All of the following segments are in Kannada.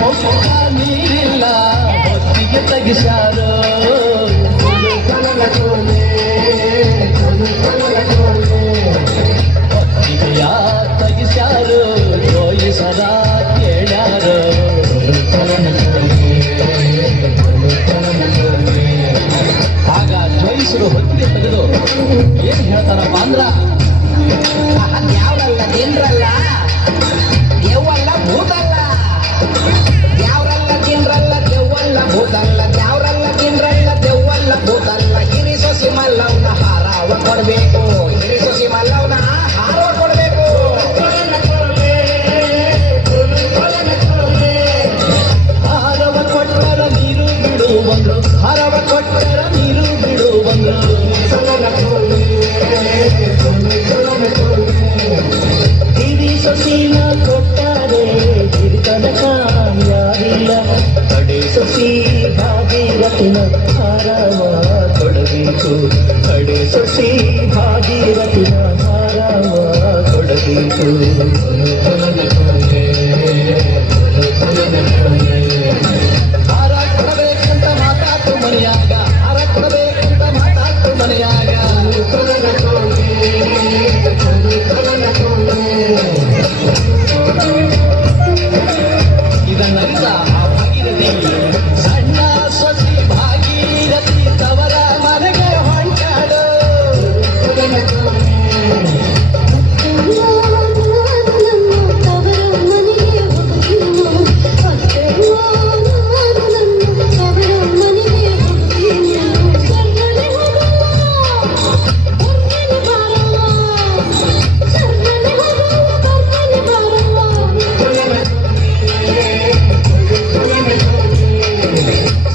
ಮೊಕ್ಕ ನೀರಿಲ್ಲ ಹೊತ್ತಿಗೆ ತೆಗಿಸಾರೋ ಹೊತ್ತಿಗೆಯ ತೆಗಿಸಾರು ಜೋಯಿಸದ ಕೇಳ್ಯಾರೋ ಆಗ ಜೋಯಿಸರು ಹೊತ್ತಿಗೆ ತೆಗೆದು ಏನ್ ಹೇಳ್ತಾರಪ್ಪ ಅಂದ್ರ ಯಾವ್ರಲ್ಲ ತಿನ್ರಲ್ಲ ದೇವಲ್ಲ ಭೂತಲ್ಲ ಯಾವ್ರಲ್ಲ ತಿನ್ರಲ್ಲ ದೆವ್ವಲ್ಲ ಭೂತಲ್ಲ ಯಾವ್ರಲ್ಲ ತಿನ್ರಲ್ಲ ದೆವ್ವಲ್ಲ ಭೂತಲ್ಲ ಹಿರಿ ಸೊಸಿ ಮಲ್ಲವನ ಹಾರವ ಕೊಡ್ಬೇಕು ಹಿರಿ ಸೊಸಿ ಮಲ್ಲವನ ಹಾರವ ಕೊಡ್ಬೇಕು ಹಾರವ ಕೊಟ್ಟರ ನೀರು ಬಿಡುವಂದ್ರು ಹಾರವ ಕೊಟ್ಟರ ನೀರು ಬಿಡುವಂದ್ರು ಹಿರಿ ಸೊಸಿನ ಕೊಟ್ಟರೆ ಹಿರಿತನಕ ಯಾರಿಲ್ಲ ಕಡೆ ಸೊಸಿ ಭಾಗೀರಥಿನ ಹಾರವ ಕೊಡಬೇಕು ಕಡೆ ಸೊಸಿ ಭಾಗೀರಥಿನ ಹಾರವ ಕೊಡಬೇಕು ಹಾರ ಕೊಡಬೇಕಂತ ಮಾತಾಡ್ತು ಮನೆಯಾಗ ಹಾರ ಕೊಡಬೇಕಂತ ಮಾತಾಡ್ತು ಮನೆಯಾಗ ಇದನ್ನರಿತ ಆ ಭಾಗೀರಥಿ ಸಣ್ಣ ಸೊಸಿ ಭಾಗೀರಥಿ ತವರ ಮನೆಗೆ ಹೊಂಟಾಡು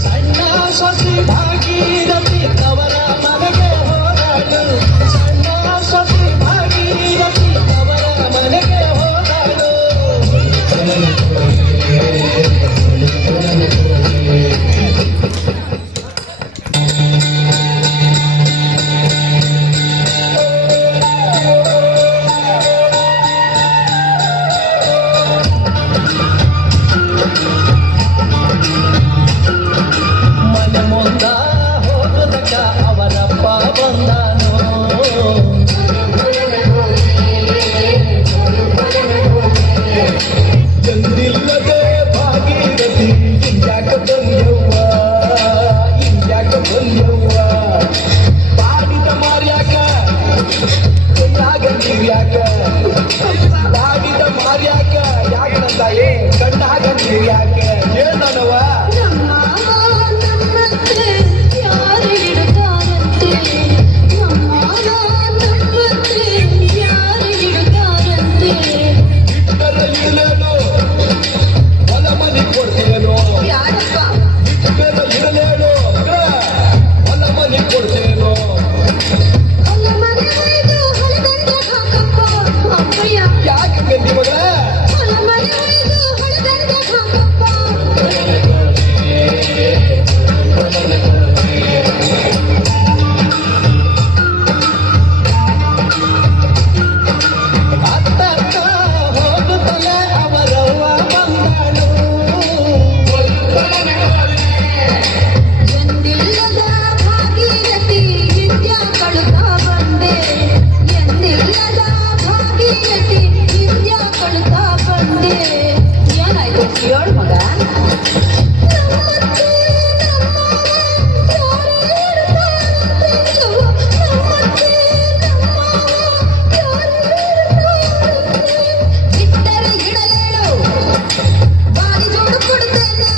ಸಣ್ಣ ಸೊಸಿ ಭಾಗೀರಥಿ ತವರ ಮನೆಗೆ ಹೋದಾಡು ಸಣ್ಣ ಸೊಸಿ ಭಾಗೀರಥಿ ತವರ ಮನೆಗೆ ಹೋದಾಡು ಮನೆ ಮುಂದ ಹೋಗುದಕ್ಕ ಅವರಪ್ಪ ಬಂದಾನು ಎಂದಿಲ್ಲದೆ ಭಾಗೀರಥಿ ಇಂಜಾಕ ಬಂದವ್ವ ಇಂಜಾಕ ಬಂದವ್ವ ಬಾಡಿದ ಮಾರ್ಯಾಕ ಕೈಯಾಗ ನೀರ್ಯಾಕ ಬಾಡಿದ ಮಾರ್ಯಾಕ ಯಾಕಂತ ಕಣ್ಣಾಗ ನೀರ್ಯಾಕ ಏನವ ಇಟ್ಟರ ಇಡಲೇನು ಹೊಲ ಮನಿ ಕೊಡ್ತೇನು ಇಟ್ಟರ ಇಡಲೇನು ಹೊಲ ಮನಿ ಕೊಡ್ತೇನು ಯಾಕೆ ಗಂದಿ ಮಗಳ ಅತ್ತಕ್ಕ ಹೋಗುತ್ತಲೇ ಅವರವ್ವ ಬಂದಾಳು ಎಂದಿಲ್ಲದ ಭಾಗೀರಥಿ ವಿದ್ಯಾ ಕಳುತ ಬಂದೆ ಎಂದಿಲ್ಲದ ಭಾಗೀರಥಿ ವಿದ್ಯಾ ಕಳುತ ಬಂದೆ ಏನಾಯ್ತು ಹೇಳು ಮಗ ಬಿಟ್ಟರೆ ಗಿಡಲೇಳು ಬಾರಿ ಜೋಡು ಕೊಡುತ್ತೇನೆ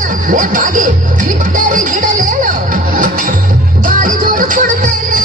ಬಾಗಿ ಬಿಟ್ಟರೆ ಗಿಡಲೇಳು ಬಾರಿ ಜೋಡು ಕೊಡುತ್ತೇನೆ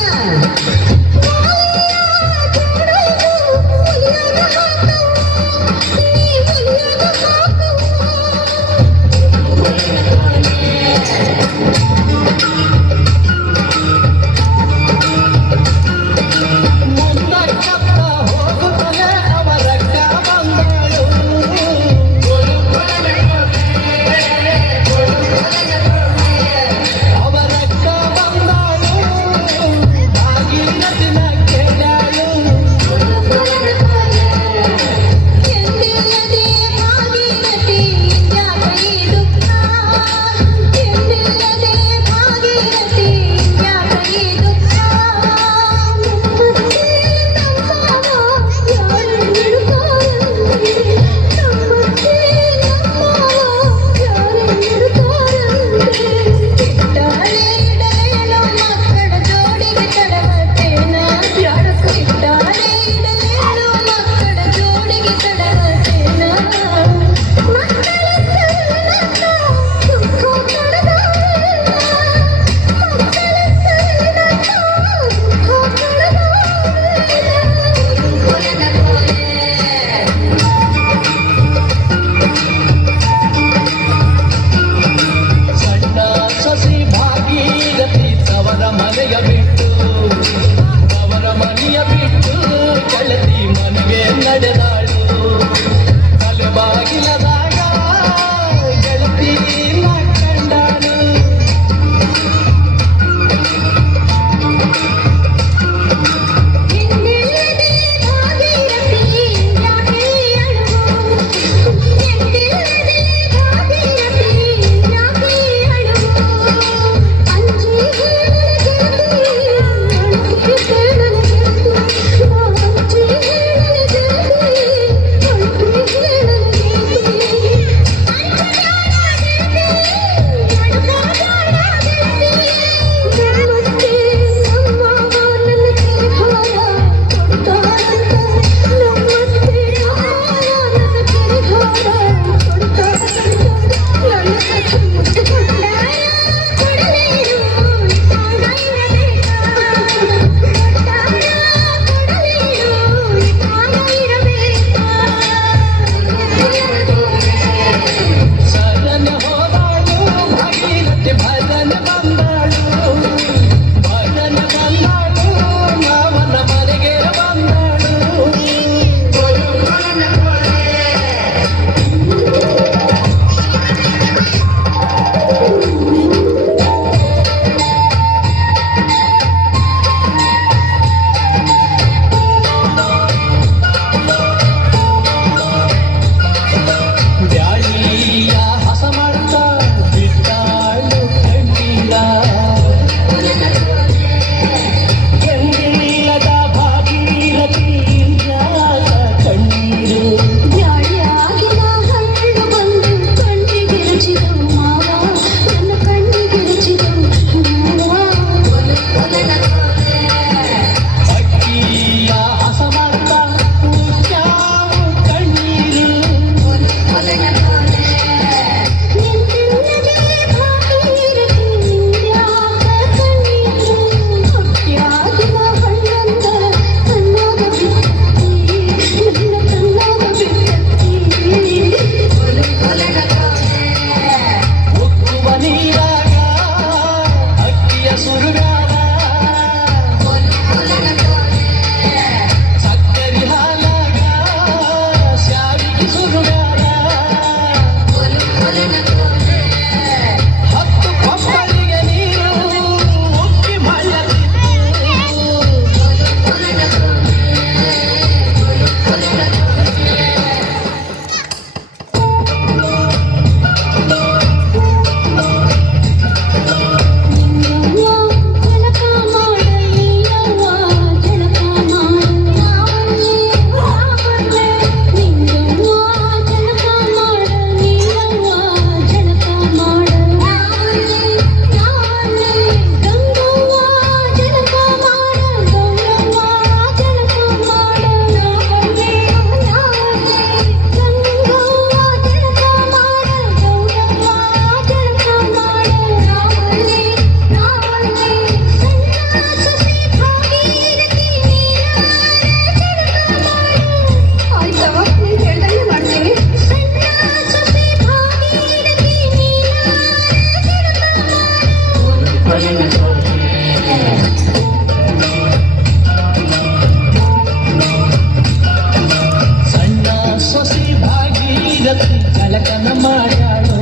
ಜಳಕನ ಮಾಡ್ಯಾಳು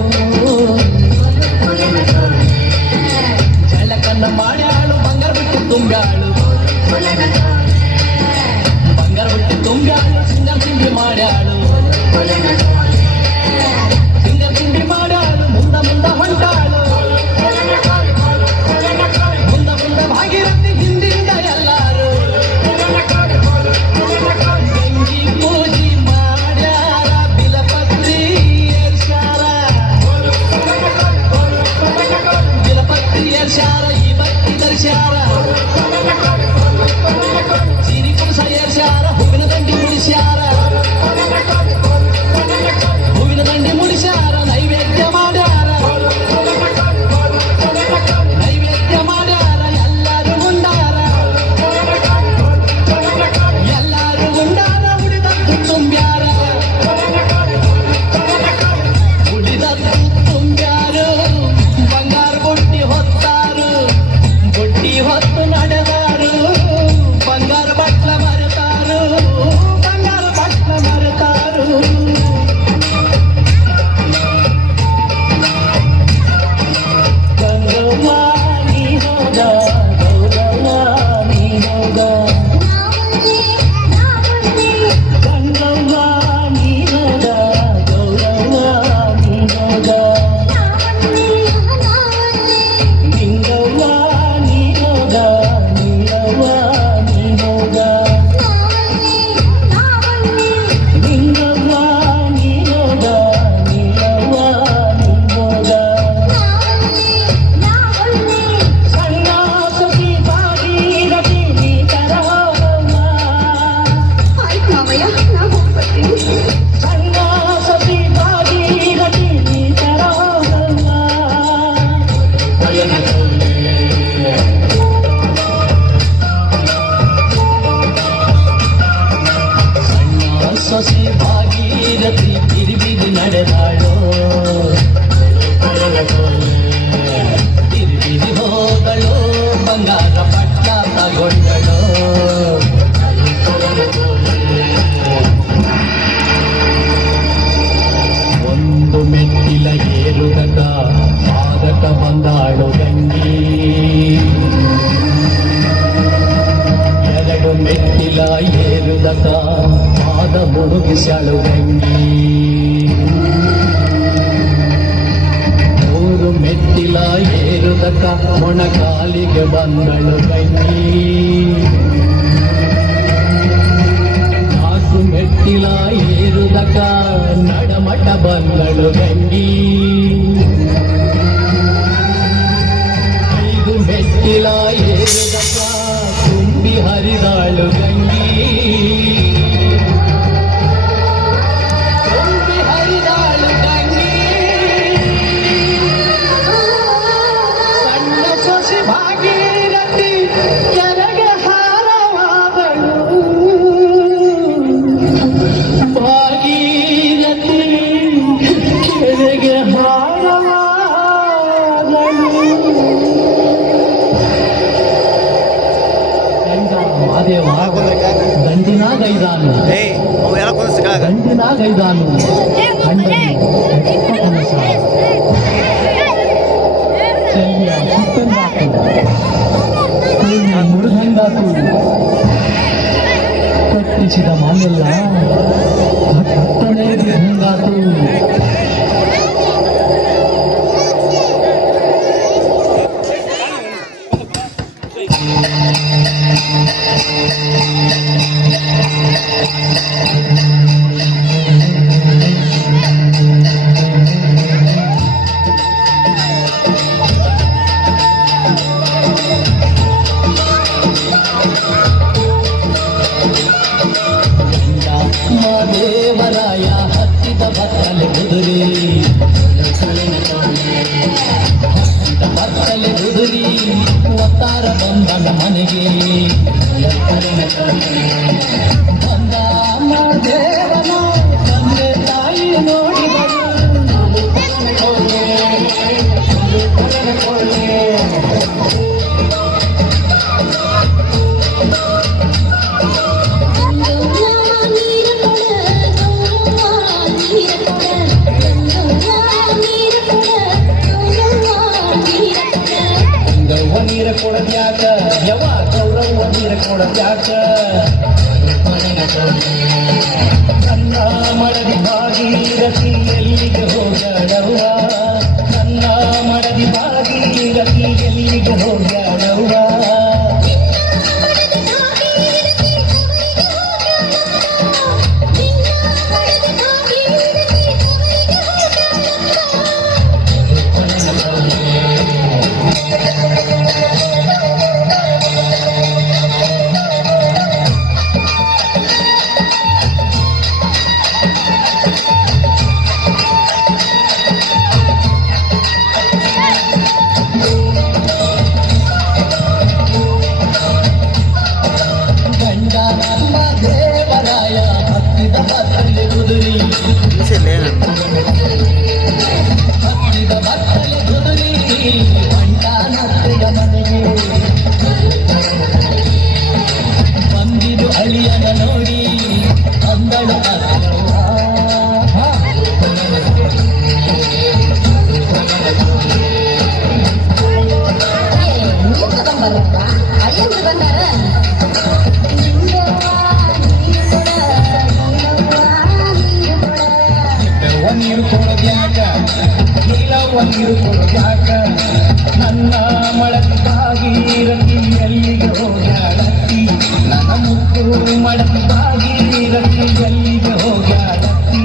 ಜಳಕನ ಮಾಡ್ಯಾಳು ಬಂಗಾರ ಬಿಟ್ಟು ತುಂಬ್ಯಾಳು ಬಂಗಾರ ಬಿಟ್ಟು ತುಂಬ್ಯಾಳು ಸಿಂಗಲ್ ತಿಂಡಿ ಮಾಡ್ಯಾಳು ಸಿಂಗಲ್ ತಿಂಡಿ ಮಾಡ್ಯಾಳು ಮುಂದ ಹೊಂಟಾಳು ಮುಂದ ಭಾಗಿರಥಿ ಹಿಂದಿಂದ ಎಲ್ಲಾರು ಗಂಗಿ ಪೂಜಿ ಮಾಡ್ಯಾರ ಬಿಲಪತ್ರಿ ಏರ್ಸ್ಯಾರ ಬಿಲಪತ್ರಿ ಏರ್ಸ್ಯಾರ ಈ ಭಕ್ತಿ ದರ್ಶ್ಯಾರ ಸಿರಿ ಕುಂಸ ಏರ್ಸ್ಯಾರ ಹೂವಿನ ದಂಡಿ ಮುಡಿಸ್ಯಾರ ಹೂವಿನ ದಂಡಿ ಮುಡಿಸ್ಯಾರ ನೈವೇದ್ಯ ಮಾಡ್ಯಾರ ನೈವೇದ್ಯ ಮಾಡ್ಯಾರ ಎಲ್ಲಾರು ಉಂಡಾರ ಎಲ್ಲಾರು ಉಂಡಾರ ಉಳಿದದ್ದು ತುಂಬ್ಯಾರ ಉಳಿದದ್ದು ತುಂಬ್ಯಾರು ಬಂಗಾರ ಬುಟ್ಟಿ ಹೊತ್ತಾರು ಬುಟ್ಟಿ ಹೊತ್ತು ನಡೆದಾರು ಬಂಗಾರ ಬಟ್ಲ ಮರೆತಾರು ಬಂಗಾರ ಬಟ್ಲ ಮರೆತಾರು ಗಂಗವ್ವ ನೀನೋಗ ಗೌರವ್ವ ನೀನೋಗ ಗಂಗವ್ವ ನೀನೋಗ ಗೌರವ್ವ ನೀನೋಗ ನಿಂಗವ್ವ ನೀನೋಗ ನೀಲವ್ವ ನೀನೋಗ ನಿಂಗವ್ವ ನೀನೋಗ ನೀಲವ್ವ ನೀನೋಗ ಸಣ್ಣ ಸತಿ ಭಾಗೀರಥಿ ನೀ ತರಹೋಗವ್ವ ಆಯ್ತು ಮಾವಯ್ಯ ನಾ ಹೋಗ್ಬರ್ತೀನಿ ಸಣ್ಣ ಸತಿ ಭಾಗೀರಥಿ ನೀ ತರಹೋಗವ್ವ ಸಣ್ಣ ಸೊಸೆ ಭಾಗೀರಥಿ ತಿರುಗಿದು ನಡೆದಾಳೋ ತಿರುಗಿದು ಹೋದಳು ಬಂಗಾರ ಪಟ್ಟ ತಗೊಂಡಳು ಒಂದು ಮೆಟ್ಟಿಲ ಏರುದಕ ಪಾದಕ ಬಂದಾಳು ಗಂಗಿ ಎರಡು ಮೆಟ್ಟಿಲ ಏರುದಕ ಪಾದ ಮುಳುಗಿಸ್ಯಾಳು ಗಂಗಿ ಮೂರು ಮೆಟ್ಟಿಲ ಏರುದಕ ಮೊಣಕಾಲಿಗೆ ಬಂದಳು ಗಂಗಿ ನಾಲ್ಕು ಮೆಟ್ಟಿಲ ಏರುದಕ ನಡಮಟ ಬಂದಳು ಗಂಗಿ ಐದು ಮೆಟ್ಟಿಲ ಏರುದಕ ತುಂಬಿ ಹರಿದಾಳು ಗಂಗಿ ತುಂಬಿ ಹರಿದಾಳು ಗಂಗಿ ಸಣ್ಣ ಸೊಸೆ ಭಾಗೀರಥಿ ಕೆಳಗೆ ಹಾರವಾದಳು ಭಾಗೀರಥಿ ಕೆಳಗೆ ಹಾರವಾದಳು ಮಾದೇವ ದಂಡಿನಾಗೈದಾನು ದಂಡಿನಾಗೈದಾನು ಚೆಲ್ಲಿಯ ಸುತ್ತಂದಾತು ಮುರುಗಂದಾತು ಕಟ್ಟಿಸಿದ ಮಾನೆಲ್ಲ ಹತ್ತನೇ ಹಿಂಗಾತು ದೇವರಾಯ ಹತ್ತಿದ ಭಕ್ತನಿಗೆ ಕೊಡದ್ಯಾಕ ಯವ ಗೌರವ ನೀರ ಕೊಡದ್ಯಾಕ ನನ್ನ ಮಡದಿ ಭಾಗೀರಥಿ ಎಲ್ಲಿಗೆ ಹೋಗಡವ್ವ ನನ್ನ ಮಡದಿ ಭಾಗೀರಥಿ ಎಲ್ಲಿಗೆ ಹೋಗಡವ್ವ ದೇವರಾಯ ಹತ್ತಿದ ಬತ್ತಲೆ ಕುದುರಿ ಹತ್ತಿದ ಬತ್ತಲೆ ಕುದುರಿ ಬಂಟಾನತ್ತೆಯ ಮನೆಗೆ ಬಂದಿದು ಅಳಿಯನ ನೋಡಿ ಅಂದಳು ನೀರು ಕೊಡೋದ್ಯಾಕ ನೀಲವ್ವ ನೀರು ಕೊಡೋದ್ಯಾಕ ನನ್ನ ಮಡದಿ ಭಾಗೀರಥಿ ಎಲ್ಲಿಗೆ ಹೋಗ್ಯಾಳತ್ತಿ ನನ್ನ ಮುತ್ತು ಮಡದಿ ಭಾಗೀರಥಿ ಎಲ್ಲಿಗೆ ಹೋಗ್ಯಾಳತ್ತಿ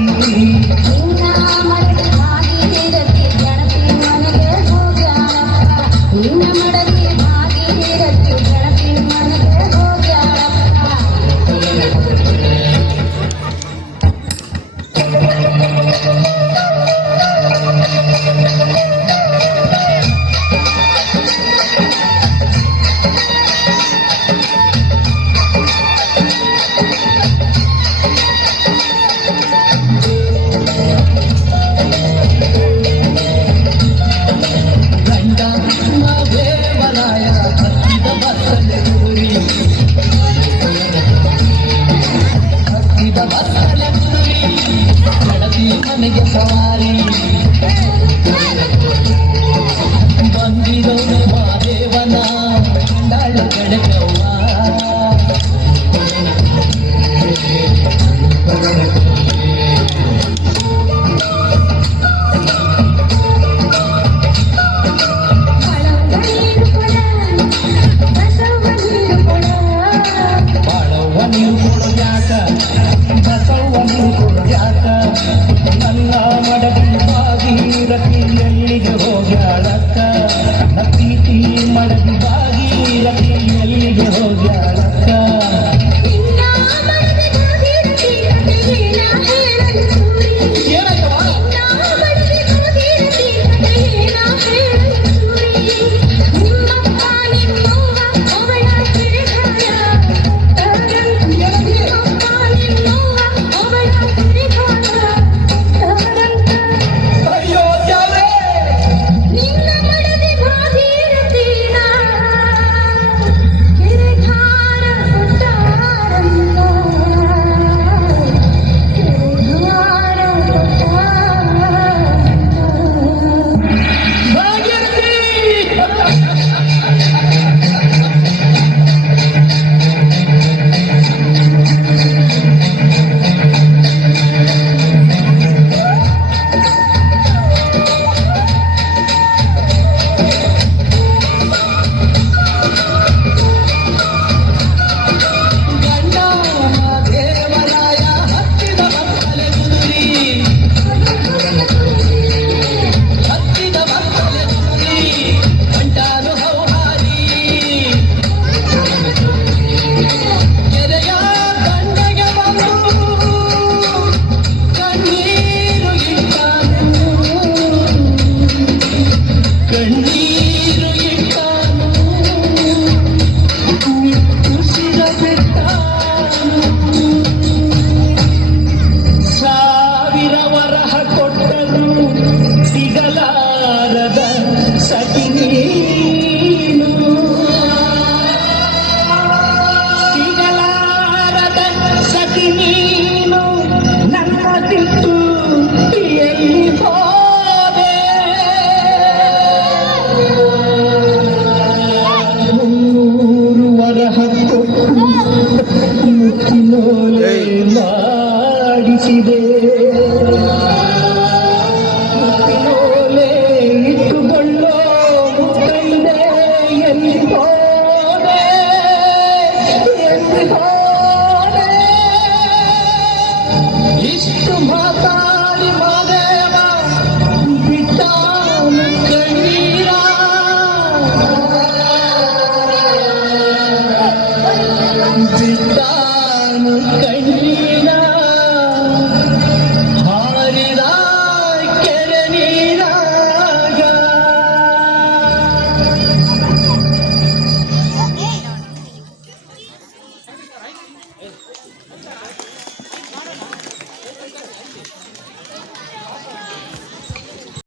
ಮನೆಗೆ ಸವಾರಿ ಬಂದಿರೋ ಮಾದೇವನ ಕಂಡಾಳು ಗಣಕವ್ವ ಬಾಳವ್ವ ನೀರು ಕೊಡೋದ್ಯಾಕ ಬಸವ್ವ ನೀರು ಕೊಡೋದ್ಯಾಕ ನನ್ನ ಮಡದಿ ಭಾಗೀರಥಿ ಎಲ್ಲಿಗೆ ಮಾತಾಡಿ